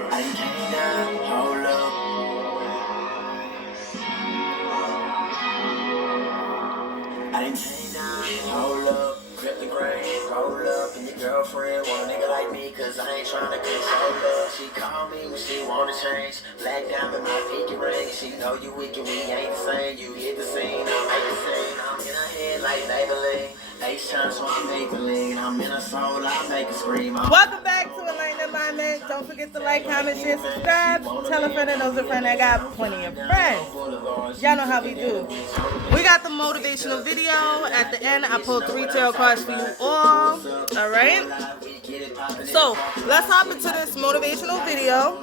I done came down, hold up. I done came down, hold up. Grip the grain, roll up. And your girlfriend want a nigga like me, cause I ain't tryna control her. She call me when she wanna change. Black diamond, my pinky ring. She know you weak and we ain't the same. You hit the scene, I make the scene. I'm in her head like Maybelline. H-time smoking Maybelline. I'm in her soul, I make her scream. Welcome back to Enlighten Alignment. Don't forget to like, comment, share, subscribe. Tell a friend that knows a friend that got plenty of friends. Y'all know how we do. We got the motivational video. At the end, I pulled 3 tarot cards for you all. Alright? So, let's hop into this motivational video.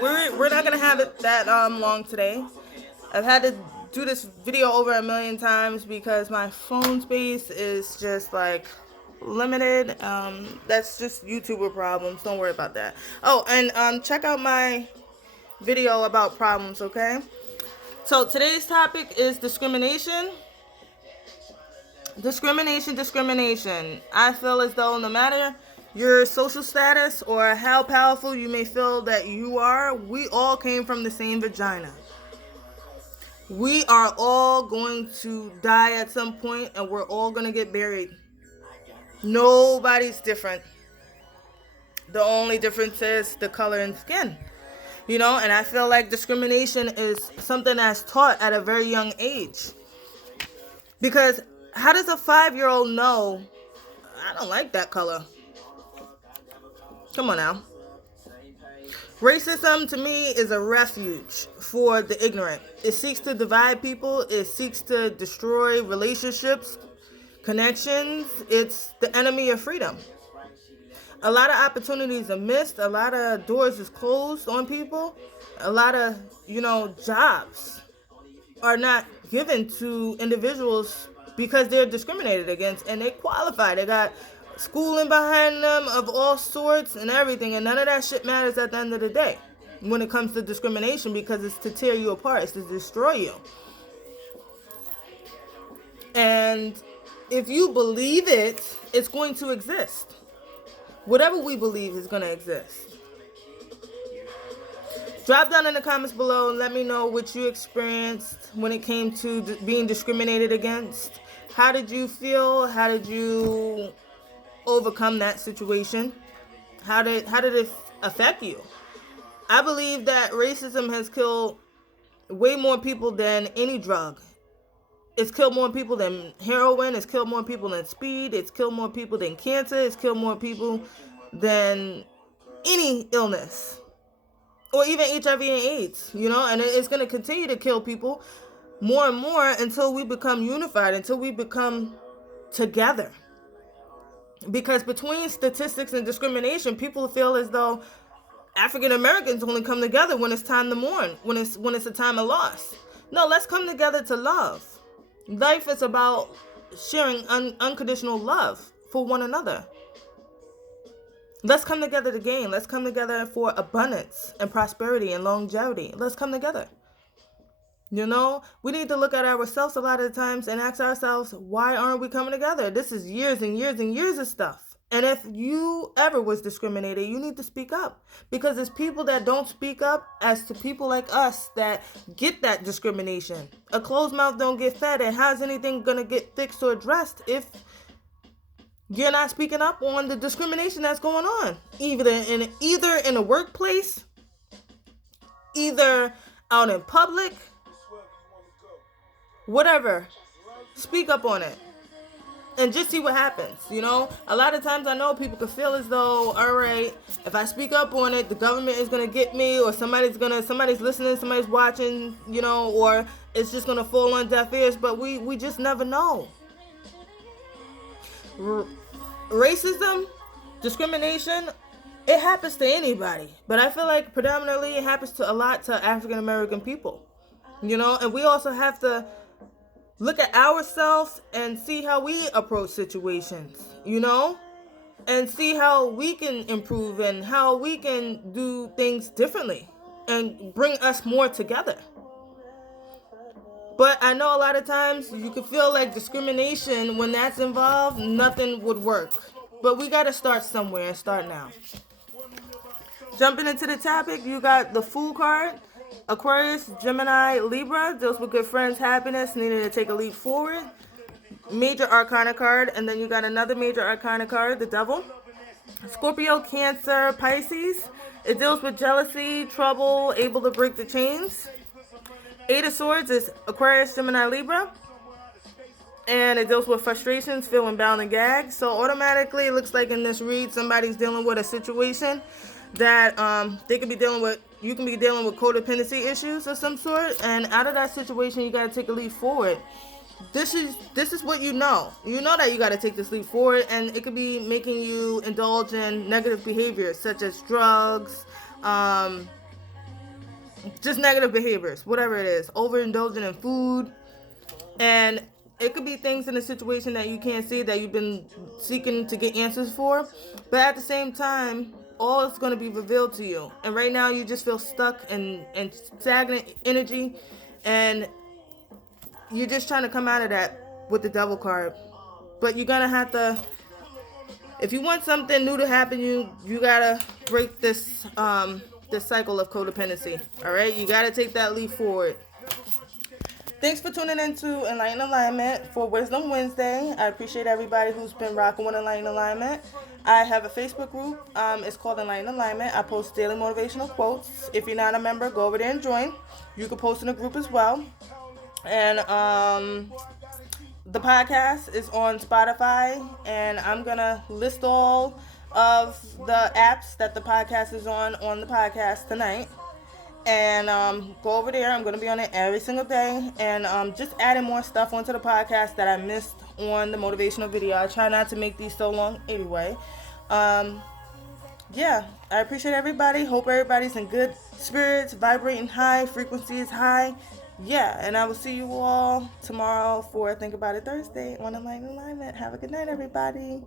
We're not going to have it that long today. I've had to do this video over 1,000,000 times because my phone space is just like limited. That's just YouTuber problems. Don't worry about that. Oh, and check out my video about problems, okay? So today's topic is discrimination. Discrimination. I feel as though no matter your social status or how powerful you may feel that you are, we all came from the same vagina. We are all going to die at some point, and we're all going to get buried. Nobody's different. The only difference is the color and skin. You know, and I feel like discrimination is something that's taught at a very young age. Because how does a 5-year-old know, I don't like that color? Come on now. Racism to me is a refuge for the ignorant. It seeks to divide people. It seeks to destroy relationships, connections. It's the enemy of freedom. A lot of opportunities are missed. A lot of doors is closed on people. A lot of, jobs are not given to individuals because they're discriminated against and they qualify. They got schooling behind them of all sorts and everything, and none of that shit matters at the end of the day when it comes to discrimination, because it's to tear you apart, it's to destroy you. And if you believe it, it's going to exist. Whatever we believe is going to exist. Drop down in the comments below and let me know what you experienced when it came to being discriminated against. How did you feel? How did you overcome that situation? How did it affect you? I believe that racism has killed way more people than any drug. It's killed more people than heroin. It's killed more people than speed. It's killed more people than cancer. It's killed more people than any illness, or even HIV and AIDS, and it's going to continue to kill people more and more until we become unified, until we become together. Because between statistics and discrimination, people feel as though African Americans only come together when it's time to mourn, when it's a time of loss. No, let's come together to love. Life is about sharing unconditional love for one another. Let's come together to gain. Let's come together for abundance and prosperity and longevity. Let's come together. We need to look at ourselves a lot of the times and ask ourselves, why aren't we coming together? This is years and years and years of stuff. And if you ever was discriminated, you need to speak up. Because it's people that don't speak up as to people like us that get that discrimination. A closed mouth don't get fed. And how's anything going to get fixed or addressed if you're not speaking up on the discrimination that's going on? Either in a workplace, either out in public, whatever. Speak up on it. And just see what happens, A lot of times I know people can feel as though, all right, if I speak up on it, the government is going to get me, or somebody's listening, somebody's watching, or it's just going to fall on deaf ears, but we just never know. Racism, discrimination, it happens to anybody. But I feel like predominantly it happens to African American people, and we also have to look at ourselves and see how we approach situations, and see how we can improve and how we can do things differently and bring us more together. But I know a lot of times you can feel like discrimination, when that's involved, nothing would work. But we got to start somewhere and start now. Jumping into the topic, you got the Fool card. Aquarius, Gemini, Libra, deals with good friends, happiness, needing to take a leap forward. Major Arcana card, and then you got another Major Arcana card, the Devil. Scorpio, Cancer, Pisces. It deals with jealousy, trouble, able to break the chains. Eight of Swords is Aquarius, Gemini, Libra. And it deals with frustrations, feeling bound and gagged. So automatically, it looks like in this read, somebody's dealing with a situation that they could be dealing with. You can be dealing with codependency issues of some sort, and out of that situation, you gotta take a leap forward. This is what you know. You know that you gotta take this leap forward, and it could be making you indulge in negative behaviors such as drugs, just negative behaviors, whatever it is, overindulging in food, and it could be things in a situation that you can't see that you've been seeking to get answers for, but at the same time, all is going to be revealed to you. And right now, you just feel stuck and stagnant energy, and you're just trying to come out of that with the Devil card. But you're gonna have to, if you want something new to happen, you gotta break this this cycle of codependency. All right, you gotta take that leap forward. Thanks for tuning in to Enlighten Alignment for Wisdom Wednesday. I appreciate everybody who's been rocking with Enlighten Alignment. I have a Facebook group. It's called Enlighten Alignment. I post daily motivational quotes. If you're not a member, go over there and join. You can post in the group as well. And the podcast is on Spotify, and I'm gonna list all of the apps that the podcast is on the podcast tonight. And go over there. I'm going to be on it every single day, and just adding more stuff onto the podcast that I missed on the motivational video. I try not to make these so long anyway. Yeah, I appreciate everybody. Hope everybody's in good spirits, vibrating high, frequencies high. Yeah, and I will see you all tomorrow for Think About It Thursday on Enlighten Alignment. Have a good night, everybody.